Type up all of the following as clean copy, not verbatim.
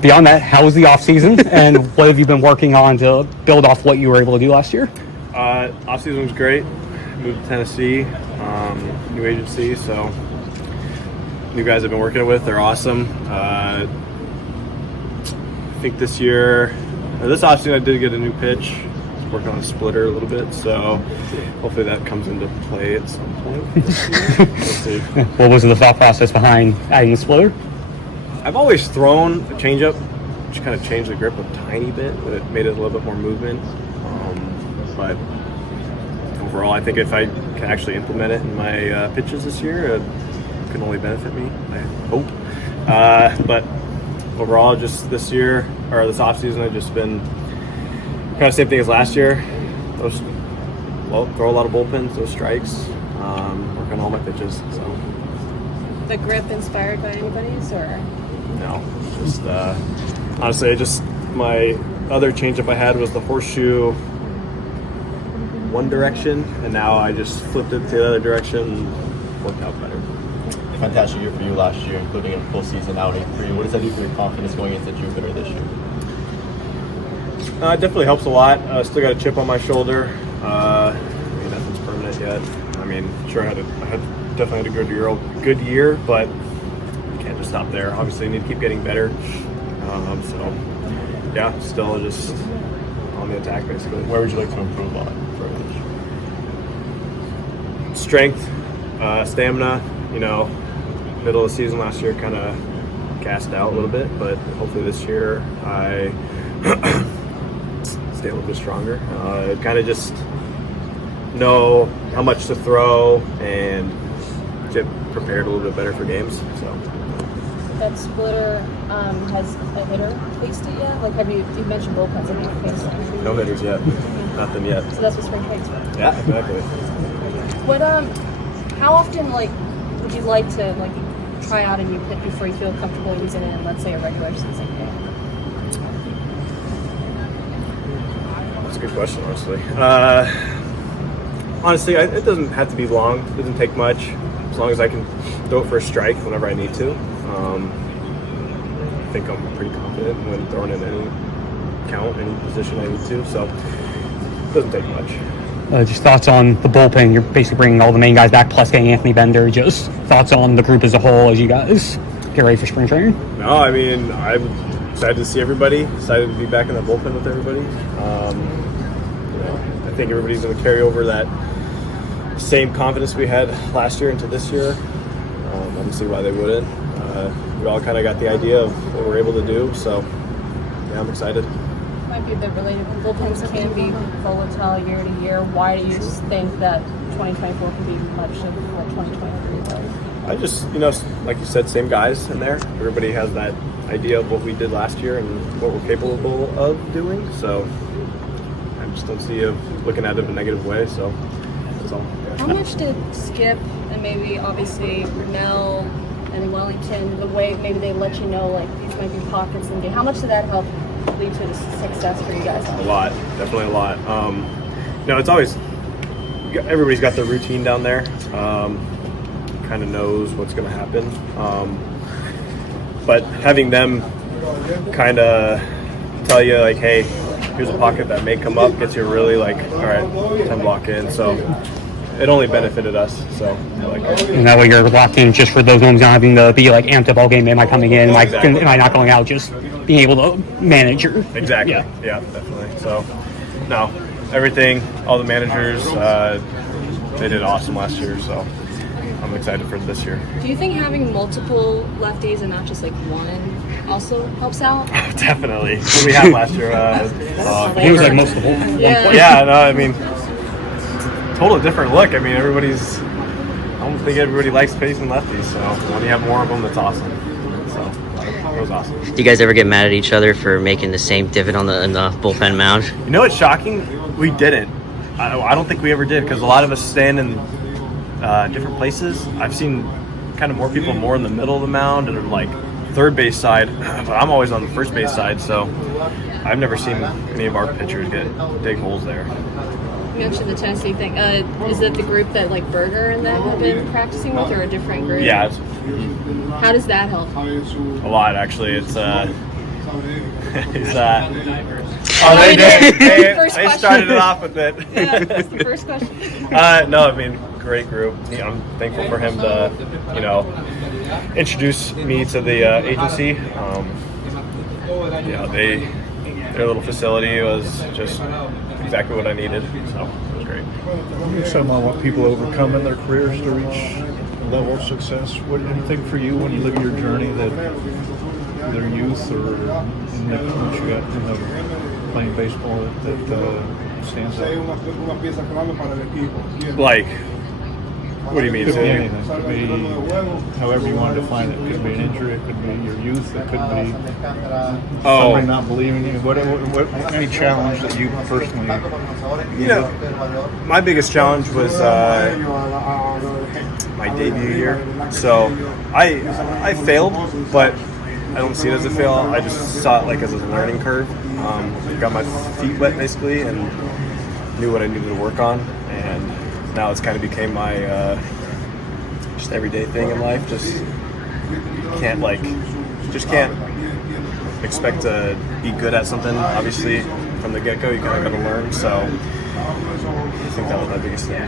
beyond that, how was the offseason, and what have you been working on to build off what you were able to do last year? Offseason was great. Moved to Tennessee, new agency, so new guys I've been working with, they're awesome. I think this offseason I did get a new pitch. I was working on a splitter a little bit, so hopefully that comes into play at some point this year. We'll see. What was the thought process behind adding the splitter? I've always thrown a changeup, which kind of changed the grip a tiny bit, but it made it a little bit more movement. But overall, I think if I can actually implement it in my pitches this year, it can only benefit me, I hope. But overall, just this year, or this offseason, I've just been kind of same thing as last year. Throw a lot of bullpens, those strikes, work on all my pitches. So. The grip inspired by anybody's, or? No, just honestly, my other changeup I had was the horseshoe one direction, and now I just flipped it to the other direction and worked out better. Fantastic year for you last year, including a full season outing for you. What does that do for your confidence going into Jupiter this year? It definitely helps a lot. Still got a chip on my shoulder. Nothing's permanent yet. Sure, I definitely had a good year, but you can't just stop there. Obviously, you need to keep getting better. Still just on the attack, basically. Where would you like to improve on for this? Strength, stamina. Middle of the season last year kind of gassed out a little bit, but hopefully this year I stay a little bit stronger. Kind of just know how much to throw and get prepared a little bit better for games. So That splitter has a hitter faced it yet? Like, you mentioned bullpens, have you faced it? no hitters yet, nothing yet. So that's what spring training's for. Yeah, exactly. What how often would you like to try out a new pitch before you feel comfortable using it in, let's say, a regular season game? That's a good question, honestly. Honestly, it doesn't have to be long. It doesn't take much, as long as I can throw it for a strike whenever I need to. I think I'm pretty confident when throwing in any count, any position I need to. So it doesn't take much. Just thoughts on the bullpen. You're basically bringing all the main guys back, plus getting Anthony Bender. Just thoughts on the group as a whole as you guys get ready for spring training? No, I'm excited to see everybody. Excited to be back in the bullpen with everybody. I think everybody's going to carry over that same confidence we had last year into this year. I don't see why they wouldn't. We all kind of got the idea of what we're able to do, so yeah, I'm excited. Might be a bit related. Bullpens can be volatile year to year. Why do you think that 2024 can be much of what 2023 was? I just, like you said, same guys in there. Everybody has that idea of what we did last year and what we're capable of doing, so I just don't see of looking at it in a negative way, so that's all. How much did Skip and maybe obviously Mel and Wellington, the way maybe they let you know these might be pockets in the game, how much did that help lead to the success for you guys? A lot, definitely a lot. It's always, everybody's got their routine down there. Kind of knows what's going to happen. But having them kind of tell you hey, here's a pocket that may come up, gets you really all right, time to lock in. So it only benefited us. So I like it. And that way you're locked in just for those moments, not having to be amped up all game. Am I coming in? Am I not going out? Just being able to manage your... Exactly. Yeah, definitely. So, no, everything, all the managers, they did awesome last year. So I'm excited for this year. Do you think having multiple lefties and not just one also helps out? Definitely. What we had last year, he was most of the whole. Yeah, no, totally different look. I don't think everybody likes facing lefties, so when you have more of them, that's awesome. So it was awesome. Do you guys ever get mad at each other for making the same divot on the bullpen mound? You know what's shocking? We didn't. I don't think we ever did, because a lot of us stand in different places. I've seen kind of more people more in the middle of the mound and third base side, but I'm always on the first base side, so I've never seen any of our pitchers get big holes there. You mentioned the Tennessee thing. Is it the group that Berger and them have been practicing with, or a different group? Yeah. How does that help? A lot, actually. It's Is they did. First They question. started it off with it. Yeah, that's the first question. No, I mean, great group. I'm thankful for him to, introduce me to the agency. Their little facility was just exactly what I needed, so it was great. You're talking about what people overcome in their careers to reach a level of success. What anything for you when you look at your journey that either youth or in the what you got in the playing baseball that stands out? Like, what do you mean? Could be anything. It could be however you want to define it. It could be an injury. It could be your youth. It could be somebody not believing in you. What any challenge that you personally? My biggest challenge was my debut year. So I failed, but I don't see it as a fail. I just saw it like as a learning curve. Got my feet wet basically, and knew what I needed to work on, and now it's kind of became my just everyday thing in life. Just can't expect to be good at something. Obviously, from the get-go, you kind of got to learn. So I think that was my biggest thing.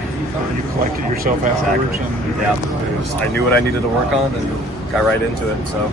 You collected yourself afterwards. Exactly. And I knew what I needed to work on and got right into it. So.